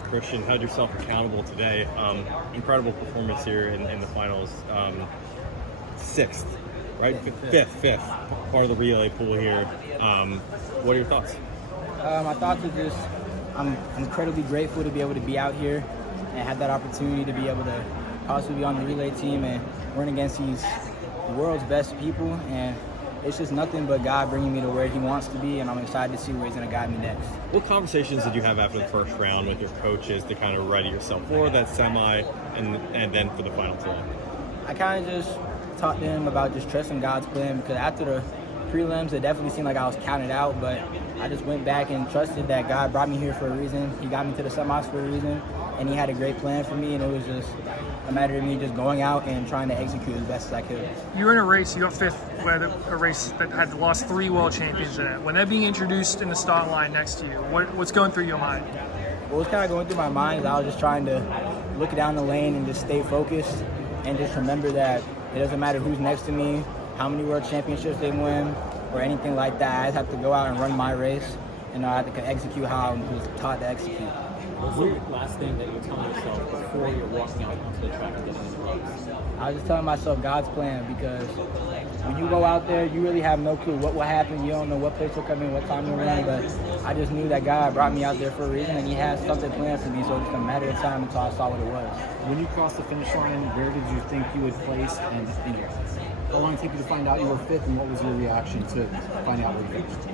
Christian, held yourself accountable today. Incredible performance here in the finals. Sixth, right? Fifth part of the relay pool here. What are your thoughts? My thoughts are just, I'm incredibly grateful to be able to be out here and have that opportunity to be able to possibly be on the relay team and run against these world's best people. And it's just nothing but God bringing me to where He wants to be, and I'm excited to see where He's going to guide me next. What conversations did you have after the first round with your coaches to kind of ready yourself for that semi and then for the final two? I kind of just talked to him about just trusting God's plan, because after the prelims, it definitely seemed like I was counted out, but I just went back and trusted that God brought me here for a reason. He got me to the semis for a reason, and He had a great plan for me, and it was just a matter of me just going out and trying to execute as best as I could. You were in a race, you got fifth, a race that had lost 3 world champions in it. When they're being introduced in the start line next to you, what's going through your mind? What was kind of going through my mind is I was just trying to look down the lane and just stay focused and just remember that it doesn't matter who's next to me, how many world championships they win, or anything like that. I just have to go out and run my race, and I have to execute how I was taught to execute. What's the last thing that you're telling yourself before you're walking out onto the track and getting in the race? I was just telling myself God's plan, because when you go out there, you really have no clue what will happen. You don't know what place will come in, what time will run, but I just knew that God brought me out there for a reason, and He has something planned for me, so it's just a matter of time until I saw what it was. When you crossed the finish line, where did you think you would place, and how long did it take you to find out you were fifth, and what was your reaction to finding out where you finished?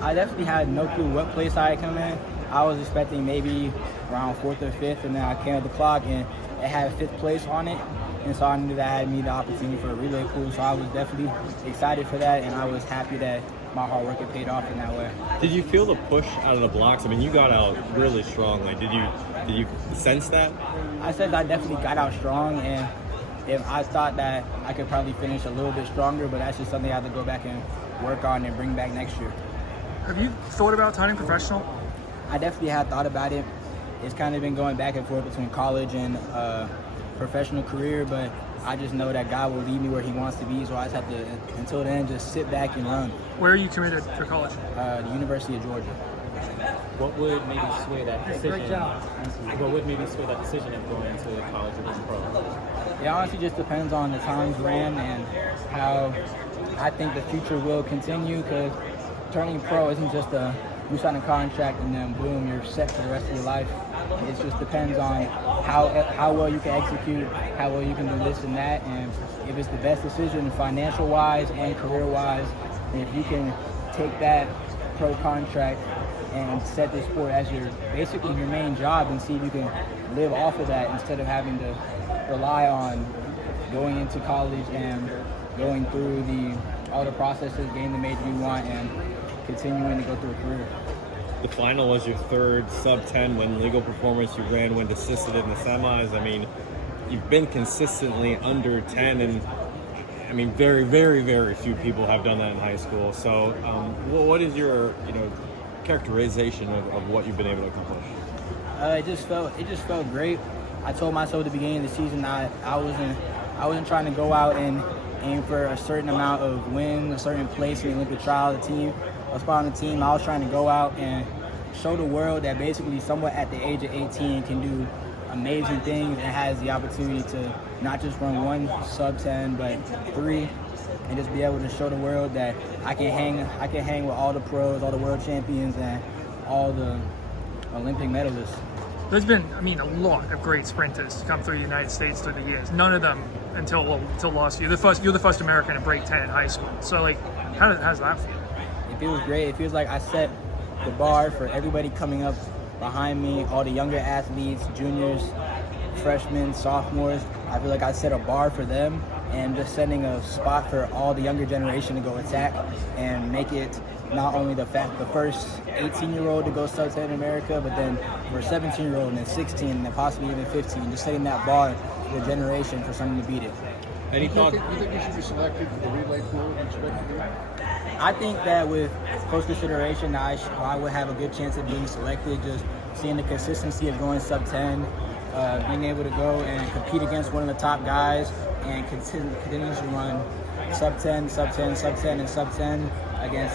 I definitely had no clue what place I had come in. I was expecting maybe around 4th or 5th, and then I came at the clock and it had 5th place on it, and so I knew that I had me the opportunity for a relay pool. So I was definitely excited for that, and I was happy that my hard work had paid off in that way. Did you feel the push out of the blocks? I mean, you got out really strongly. Did you sense that? I said I definitely got out strong, and if I thought that I could probably finish a little bit stronger, but that's just something I have to go back and work on and bring back next year. Have you thought about turning professional? I definitely had thought about it. It's kind of been going back and forth between college and professional career, but I just know that God will lead me where He wants to be, so I just have to, until then, just sit back and run. Where are you committed for college? The University of Georgia. What would maybe sway that decision? Great job. What would maybe sway that decision of going to college or going pro? It honestly just depends on the times ran and how I think the future will continue, because turning pro isn't just you sign a contract and then boom, you're set for the rest of your life. It just depends on how well you can execute, how well you can do this and that, and if it's the best decision financial-wise and career-wise, and if you can take that pro contract and set this sport as basically your main job, and see if you can live off of that instead of having to rely on going into college and going through all the processes, getting the major you want, and continuing to go through a career. The final was your third sub-10 win legal performance. You ran when assisted in the semis. I mean, you've been consistently under 10, and I mean, very, very, very few people have done that in high school. So, what is your, characterization of what you've been able to accomplish? It just felt great. I told myself at the beginning of the season I wasn't trying to go out and aim for a certain amount of wins, a certain place in the Olympic trial, the team. A spot on the team. I was trying to go out and show the world that basically someone at the age of 18 can do amazing things and has the opportunity to not just run one sub-10 but 3, and just be able to show the world that I can hang with all the pros, all the world champions, and all the Olympic medalists. There's been, a lot of great sprinters come through the United States through the years. None of them until last year. You're the first American to break 10 in high school. So, how does that feel? It feels great. It feels like I set the bar for everybody coming up behind me, all the younger athletes, juniors, freshmen, sophomores. I feel like I set a bar for them, and just setting a spot for all the younger generation to go attack and make it not only the first 18-year-old to go sub-10 in America, but then for a 17-year-old and then 16 and then possibly even 15, just setting that bar for a generation for someone to beat it. Any thought? You think you should be selected for the relay pool? I think that with close consideration, I would have a good chance of being selected. Just seeing the consistency of going sub-10, being able to go and compete against one of the top guys and continue to run sub-10, sub-10, sub-10, and sub-10 against